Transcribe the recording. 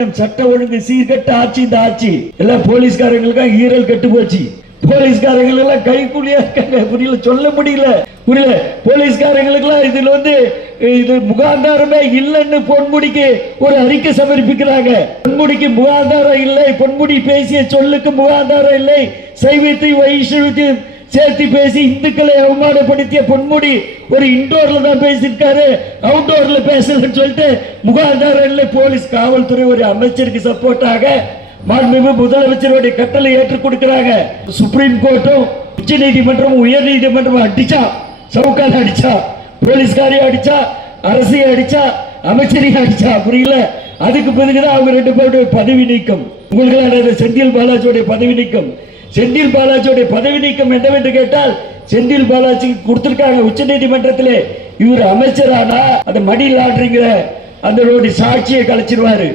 சட்ட ஒழுங்கு சீர்கட்ட ஆட்சி இந்த ஆட்சி எல்லாம் போலீஸ்காரங்களுக்கு ஈரல் கட்டு போச்சு. போலீஸ்காரங்க எல்லாம் கைக்கூலியா இருக்காங்க. புரியல, சொல்ல முடியல, புரியல. போலீஸ்காரங்களுக்கு இதுல இது முகாந்தாரமே இல்லைன்னு பொன்முடிக்கு ஒரு அறிக்கை சமர்ப்பிக்கிறாங்க. பொன்முடிக்கு முகாந்தாரம் இல்லை, பொன்முடி பேசிய சொல்லுக்கு முகாந்தாரம் இல்லை, சைவத்தையும் வைஷ்ணவத்தையும் சேர்த்து பேசி இந்துக்களை அவமானப்படுத்திய பொன்முடி ஒரு இன்டோர்ல தான் பேசியிருக்காரு, அவுட்டோர்ல பேசலன்னு சொல்லிட்டு முகாதாரம் போலீஸ் காவல்துறை ஒரு அமைச்சருக்கு சப்போர்ட்டாக மாண்புமிகு முதலமைச்சருடைய கட்டளை ஏற்றுக் கொடுக்கிறாங்க. சுப்ரீம் கோர்ட்டும் உச்ச நீதிமன்றமும் உயர் நீதிமன்றமும் அடிச்சா, சவுக்கால அடிச்சா, போலீஸ்காரையும் அடிச்சா, அரசையும் அடிச்சா, அமைச்சரையும் அடிச்சா. புரியல. அதுக்கு பிறகுதான் அவங்க 2 பேருடைய பதவி நீக்கம். உங்களுக்கு செந்தில் பாலாஜியுடைய பதவி நீக்கம். செந்தில் பாலாஜியுடைய பதவி நீக்கம் என்னவென்று கேட்டால், செந்தில் பாலாஜிக்கு கொடுத்திருக்காங்க உச்ச நீதிமன்றத்திலே. இவர் அமைச்சரானா அந்த மணி லாண்டரிங்கிற அந்த சாட்சியை கலைச்சிருவாரு.